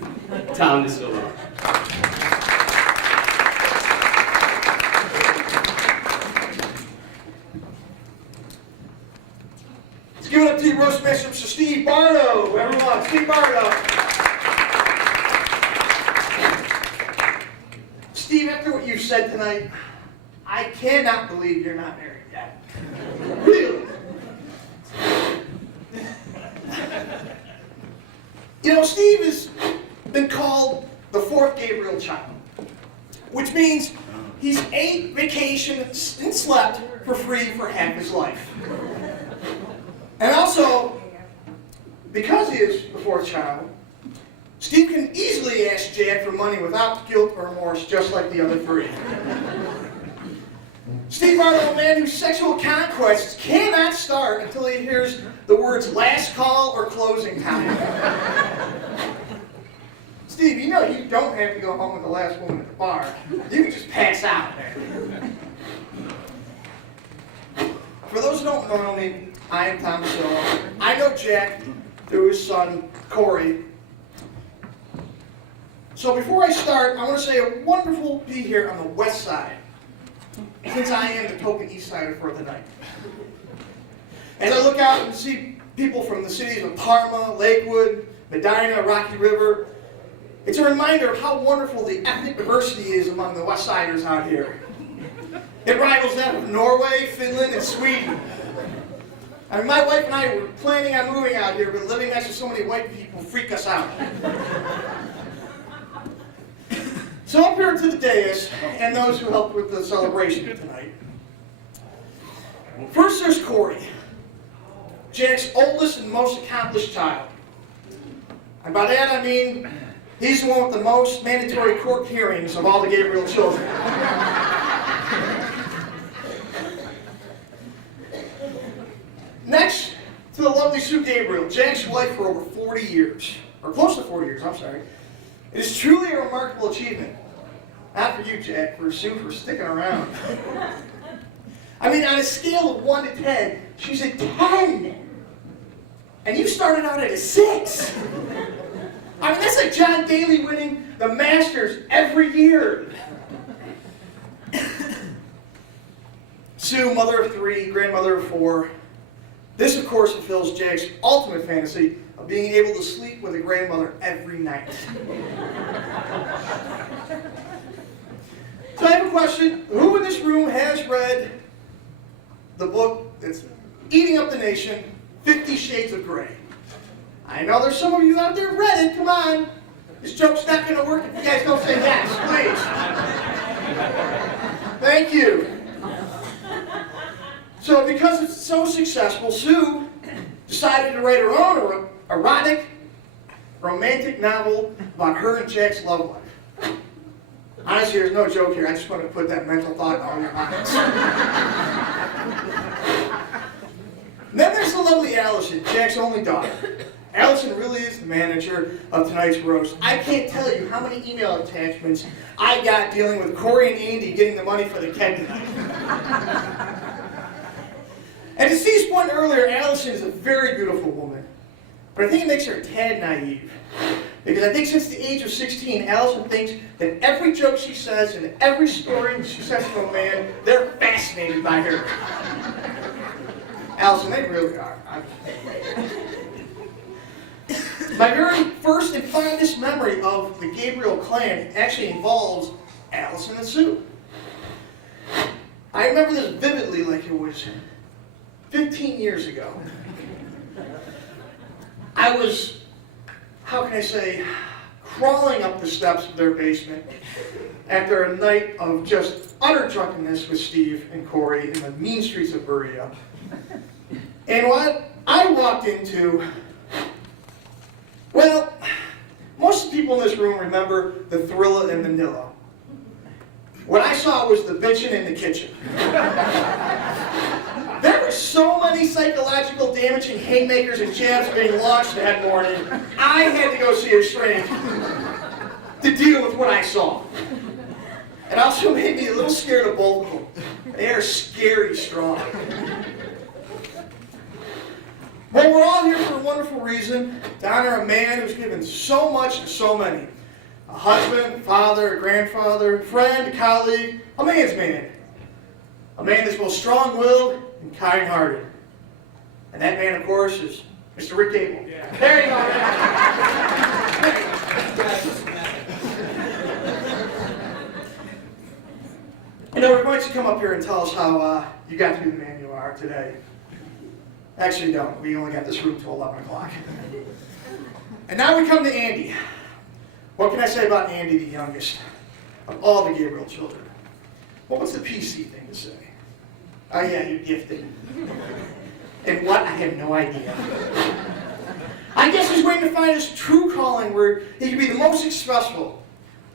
Tom DeSillo. Let's give it up to you, roast master, Mr. Steve Barto. Everyone, Steve Barto. Steve, after what you've said tonight, I cannot believe you're not married yet. Really? You know, Steve has been called the fourth Gabriel child, which means he's ate, vacationed, and slept for free for half his life. And also, because he is the fourth child, Steve can easily ask Jack for money without guilt or remorse, just like the other three. Steve Barto, a man whose sexual conquests cannot start until he hears the words last call or closing time. Steve, you know you don't have to go home with the last woman at the bar. You can just pass out there. For those who don't know me, I am Tom DeSillo. I know Jack through his son, Corey. So before I start, I want to say a wonderful be here on the west side, since I am the token east sider for the night. As I look out and see people from the cities of Parma, Lakewood, Medina, Rocky River, it's a reminder of how wonderful the ethnic diversity is among the west siders out here. It rivals that of Norway, Finland, and Sweden. I mean, my wife and I were planning on moving out here, but living next to so many white people freak us out. So up here to the dais, and those who helped with the celebration tonight. First there's Corey, Jack's oldest and most accomplished child. And by that I mean, he's the one with the most mandatory court hearings of all the Gabriel children. Next to the lovely Sue Gabriel, Jack's wife for over 40 years, or close to 40 years, I'm sorry. It is truly a remarkable achievement. Not for you, Jack, for Sue for sticking around. I mean, on a scale of 1 to 10, she's a 10. And you started out at a 6. I mean, that's like John Daly winning the Masters every year. Sue, mother of 3, grandmother of 4. This, of course, fulfills Jack's ultimate fantasy of being able to sleep with a grandmother every night. So I have a question. Who in this room has read the book that's eating up the nation, 50 Shades of Grey? I know there's some of you out there who read it. Come on. This joke's not going to work if you guys don't say yes, please. Thank you. So because it's so successful, Sue decided to write her own erotic, romantic novel about her and Jack's love life. Honestly, there's no joke here. I just want to put that mental thought in all your minds. Then there's the lovely Allison, Jack's only daughter. Allison really is the manager of tonight's roast. I can't tell you how many email attachments I got dealing with Corey and Andy getting the money for the keg tonight. And to Steve's point earlier, Allison is a very beautiful woman. But I think it makes her a tad naive. Because I think since the age of 16, Allison thinks that every joke she says and every story she says to a man, they're fascinated by her. Allison, they really are. My very first and fondest memory of the Gabriel clan actually involves Allison and Sue. I remember this vividly like it was 15 years ago. I was, how can I say, crawling up the steps of their basement after a night of just utter drunkenness with Steve and Corey in the mean streets of Berea. And what I walked into, well, most of the people in this room remember the Thrilla and Manila. What I saw was the bitchin' in the kitchen. There were so many psychological damaging haymakers and jabs being launched that morning, I had to go see a shrink to deal with what I saw. It also made me a little scared of both of them. They are scary strong. Well, we're all here for a wonderful reason, to honor a man who's given so much to so many. A husband, father, a grandfather, friend, a colleague, a man's man. A man that's both strong-willed and kind-hearted. And that man, of course, is Mr. Rick Gable. Yeah. There you go, man. You know, we're going to come up here and tell us how you got to be the man you are today. Actually, no. We only got this room till 11 o'clock. And now we come to Andy. What can I say about Andy, the youngest of all the Gabriel children? Well, what's the PC thing to say? Oh yeah, you're gifted. And what? I have no idea. I guess he's waiting to find his true calling where he can be the most successful.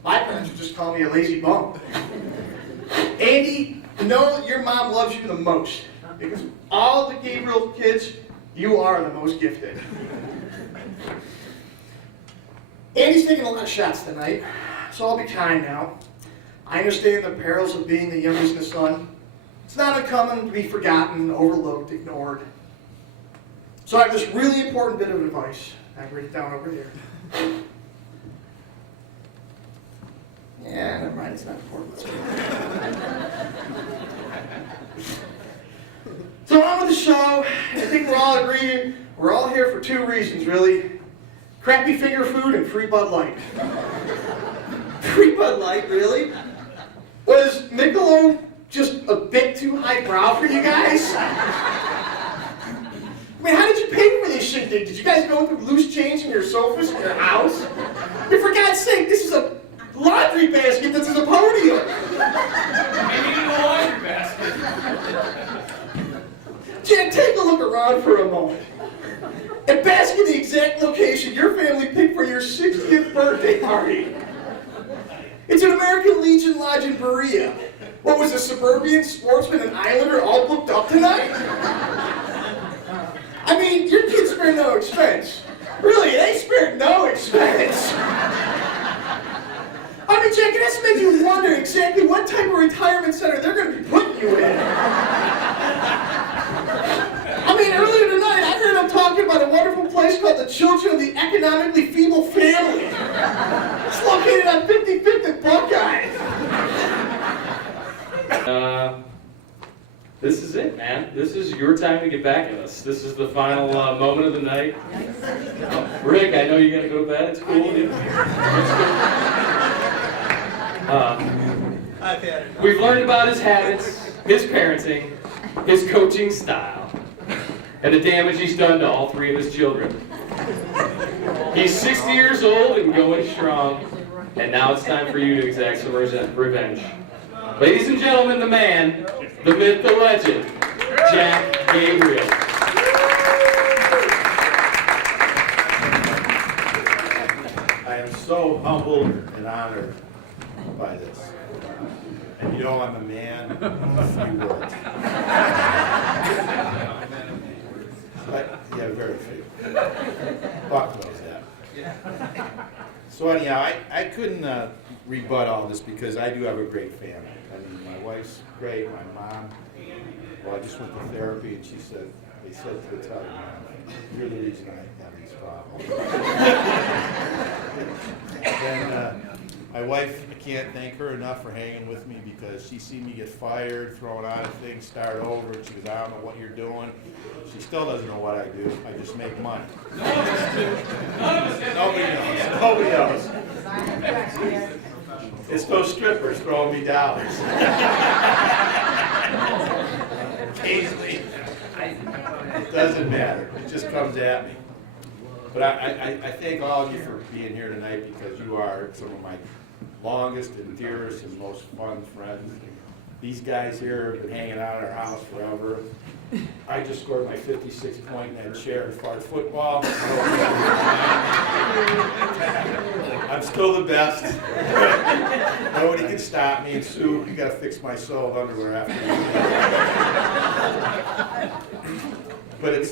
My parents would just call me a lazy bum. Andy, know that your mom loves you the most. Because of all the Gabriel kids, you are the most gifted. Andy's taking a lot of shots tonight, so I'll be kind now. I understand the perils of being the youngest in the son. It's not uncommon to be forgotten, overlooked, ignored. So I have this really important bit of advice. I've written it down over here. Yeah, never mind, it's not important. Let's go. So on with the show. I think we're all agreed. We're all here for two reasons, really. Crappy finger food and free Bud Light. Free Bud Light, really? Was Michelob just a bit too highbrow for you guys? I mean, how did you pay for this shit? Did you guys go through loose change in your sofas in your house? I mean, for God's sake, this is a laundry basket that's in the podium. Maybe you need a laundry basket. Jack, take a look around for a moment. And bask in the exact location your family picked for your 60th birthday party. It's an American Legion Lodge in Berea. What was a suburban sportsman and islander all booked up tonight? I mean, your kids spared no expense. Really, they spared no expense. I mean, Jack, it has to make you wonder exactly what type of retirement center they're going to be putting you in. I mean, earlier tonight, I heard them talking about a wonderful place called the Children of the Economically Feeble Family. It's located on 55th and Buckeye. This is it, man. This is your time to get back at us. This is the final moment of the night. Rick, I know you gotta go to bed. It's cool. We've learned about his habits, his parenting, his coaching style, and the damage he's done to all three of his children. He's 60 years old and going strong, and now it's time for you to exact some revenge. Ladies and gentlemen, the man, the myth, the legend, Jack Gabriel. I am so humbled and honored by this. And you know I'm a man of few words. But, yeah, very few. Buck knows that. So anyhow, I couldn't rebut all this because I do have a great family. I mean, my wife's great, my mom. Well, I just went to therapy and they said to the Italian mom, you're the reason I have these problems. And my wife, I can't thank her enough for hanging with me because she seen me get fired, thrown out of things, start over, and she goes, I don't know what you're doing. She still doesn't know what I do. I just make money. Nobody knows. It's those strippers throwing me dollars. Occasionally. It doesn't matter. It just comes at me. But I thank all of you for being here tonight because you are some of my longest and dearest and most fun friends. These guys here have been hanging out at our house forever. I just scored my 56th point in that chair in fart football. I'm still the best. Nobody can stop me. And Sue, you got to fix my soiled underwear after me. But it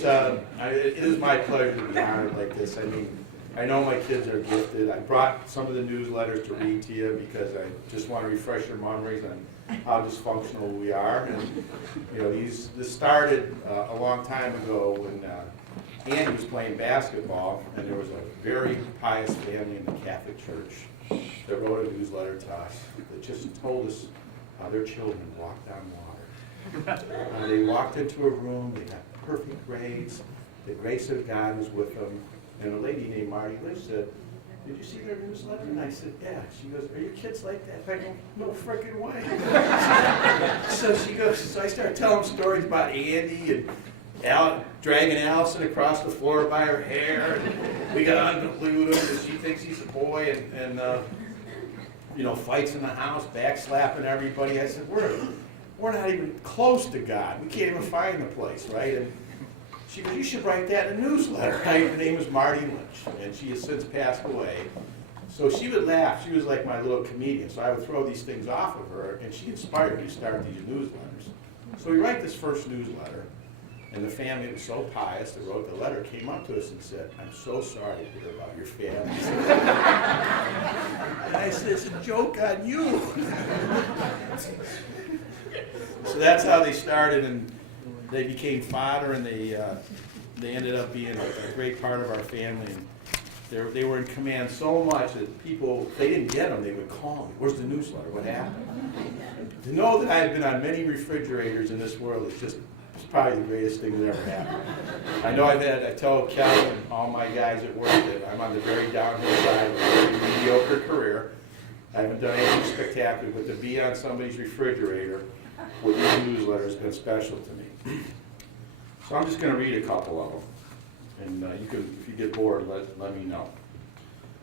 is my pleasure to be honored like this. I mean, I know my kids are gifted. I brought some of the newsletters to read to you because I just want to refresh your memories on how dysfunctional we are. And you know, this started a long time ago when Andy was playing basketball, and there was a very pious family in the Catholic Church that wrote a newsletter to us that just told us how their children walked on water. They walked into a room, they got perfect grades, the grace of God was with them, and a lady named Marty Lish said, did you see their newsletter? And I said, yeah. She goes, are your kids like that? I go, no frickin' way. So I started telling stories about Andy and dragging Allison across the floor by her hair, and we got unglued him because she thinks he's a boy, and you know, fights in the house, backslapping everybody. I said, we're not even close to God. We can't even find the place, right? And she goes, you should write that in a newsletter. Her name was Marty Lynch, and she has since passed away. So she would laugh. She was like my little comedian. So I would throw these things off of her, and she inspired me to start these newsletters. So we write this first newsletter, and the family that was so pious that wrote the letter came up to us and said, I'm so sorry to hear about your family. And I said, it's a joke on you. So that's how they started, and they became fodder, and they ended up being a great part of our family. And they were in command so much that people, if they didn't get them, they would call me. Where's the newsletter? What happened? To know that I have been on many refrigerators in this world is just it's probably the greatest thing that ever happened. I know I tell Kelly and all my guys at work that I'm on the very downhill side of a very mediocre career. I haven't done anything spectacular, but to be on somebody's refrigerator with this newsletter has been special to me. So I'm just going to read a couple of them, and you can, if you get bored, let me know.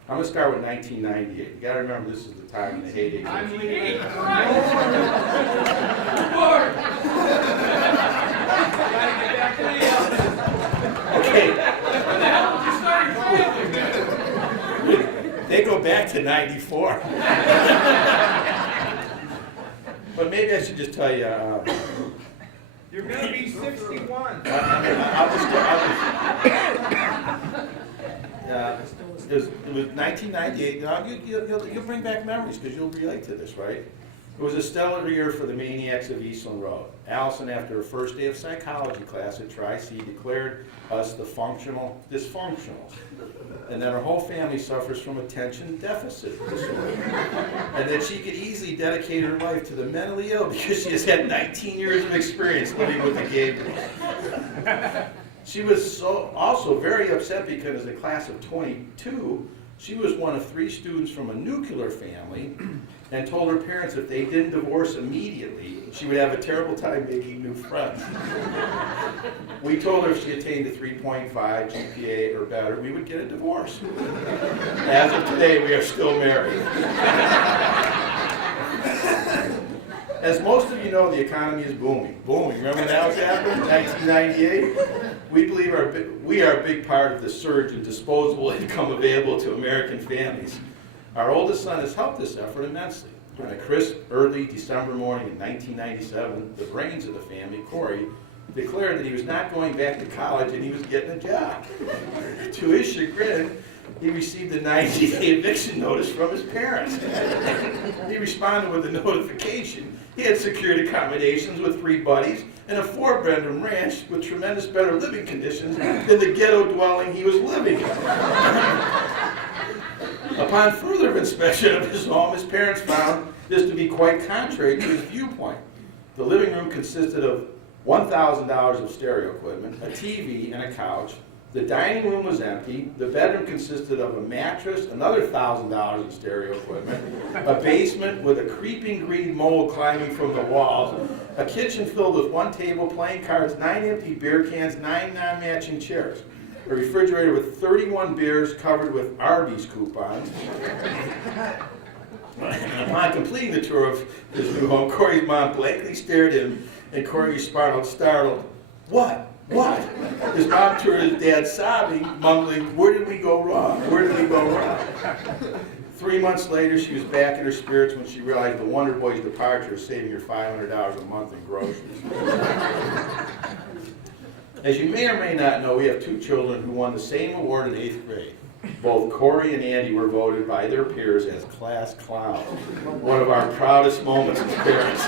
I'm going to start with 1998. You got to remember this is the time in the heyday. I'm leaving. Okay. When the hell did you start your They go back to 94. But maybe I should just tell you. You're going to be 61. It was 1998. Now, you'll bring back memories because you'll relate to this, right? It was a stellar year for the Maniacs of Eastland Road. Allison, after her first day of psychology class at Tri-C, declared us the dysfunctionals, and that her whole family suffers from attention deficit disorder, and that she could easily dedicate her life to the mentally ill because she has had 19 years of experience living with the Gabriels. She was also very upset because in the class of 22, She was one of 3 students from a nuclear family and told her parents if they didn't divorce immediately, she would have a terrible time making new friends. We told her if she attained a 3.5 GPA or better, we would get a divorce. As of today, we are still married. As most of you know, the economy is booming. Booming. Remember when that was happening? 1998? We believe we are a big part of the surge in disposable income available to American families. Our oldest son has helped this effort immensely. On a crisp, early December morning in 1997, the brains of the family, Corey, declared that he was not going back to college and he was getting a job. To his chagrin, he received a 90-day eviction notice from his parents. He responded with a notification. He had secured accommodations with 3 buddies and a 4-bedroom ranch with tremendous better living conditions than the ghetto dwelling he was living in. Upon further inspection of his home, his parents found this to be quite contrary to his viewpoint. The living room consisted of $1,000 of stereo equipment, a TV, and a couch. The dining room was empty. The bedroom consisted of a mattress, another $1,000 in stereo equipment, a basement with a creeping green mold climbing from the walls, a kitchen filled with 1 table, playing cards, 9 empty beer cans, 9 non-matching chairs, a refrigerator with 31 beers covered with Arby's coupons. Upon completing the tour of his new home, Corey's mom blankly stared at him, and Corey responded, startled, "What? What?" His mom turned to his dad, sobbing, mumbling, "Where did we go wrong? Where did we go wrong?" 3 months later, she was back in her spirits when she realized the Wonder Boy's departure was saving her $500 a month in groceries. As you may or may not know, we have 2 children who won the same award in 8th grade. Both Corey and Andy were voted by their peers as class clowns, one of our proudest moments as parents.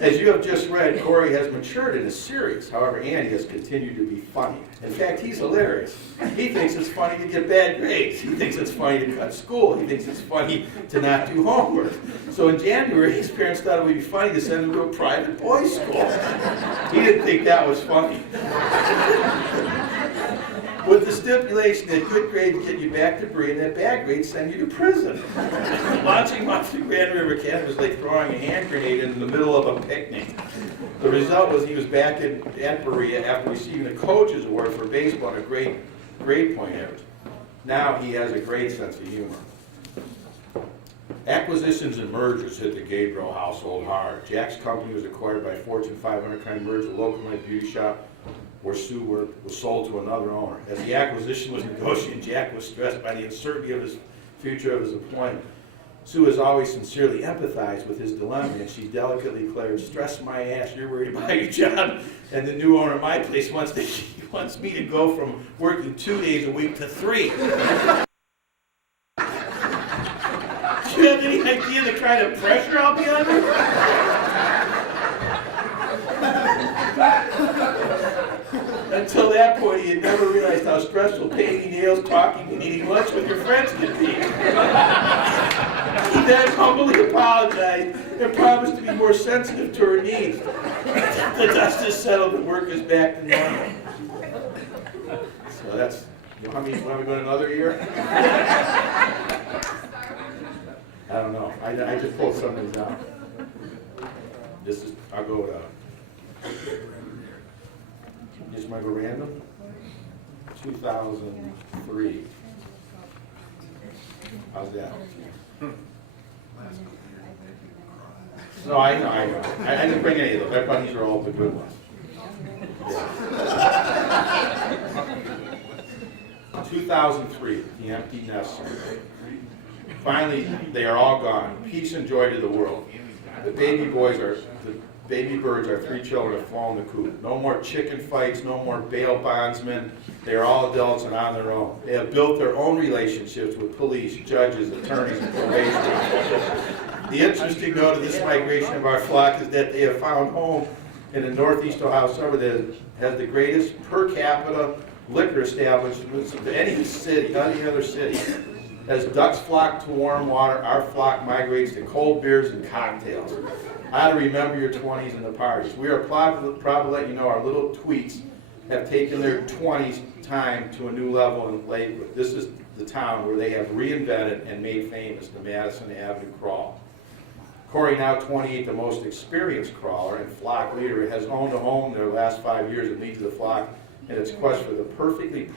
As you have just read, Corey has matured and is serious. However, Andy has continued to be funny. In fact, he's hilarious. He thinks it's funny to get bad grades. He thinks it's funny to cut school. He thinks it's funny to not do homework. So in January, his parents thought it would be funny to send him to a private boys' school. He didn't think that was funny. With the stipulation that good grades get you back to Bree and that bad grades send you to prison. Launching him off the Grand River Canyon was like throwing a hand grenade in the middle of a picnic. The result was he was back at Berea after receiving the coach's award for baseball and a great grade point average. Now he has a great sense of humor. Acquisitions and mergers hit the Gabriel household hard. Jack's company was acquired by a Fortune 500 kind of merger, a local night beauty shop, where Sue was sold to another owner. As the acquisition was negotiated, Jack was stressed by the uncertainty of his future of his employment. Sue has always sincerely empathized with his dilemma, and she delicately declared, "Stress my ass, you're worried about your job, and the new owner of my place wants me to go from working 2 days a week to 3. Do you have any idea the kind of pressure I'll be under? Until that point, he had never realized how stressful painting nails, talking, and eating lunch with your friends could be. He then humbly apologized and promised to be more sensitive to her needs. The dust is settled and work is back to normal. So that's, want me to go another year? I don't know. I just pulled some of these out. I'll go with just might go random. 2003. How's that? No, I know. I didn't bring any of those. I thought these were all the good ones. Yeah. 2003, the empty nest. Finally, they are all gone. Peace and joy to the world. The baby birds, our 3 children, have flown the coop. No more chicken fights, no more bail bondsmen. They are all adults and on their own. They have built their own relationships with police, judges, attorneys, and probation. The interesting note of this migration of our flock is that they have found home in a northeast Ohio suburb that has the greatest per capita liquor establishments of any other city. As ducks flock to warm water, our flock migrates to cold beers and cocktails. How to remember your 20s and the parties. We are proud to let you know our little tweets have taken their 20s time to a new level in Lakewood. This is the town where they have reinvented and made famous the Madison Avenue crawl. Corey, now 28, the most experienced crawler and flock leader, has owned a home their last 5 years and leads the flock in its quest for the perfectly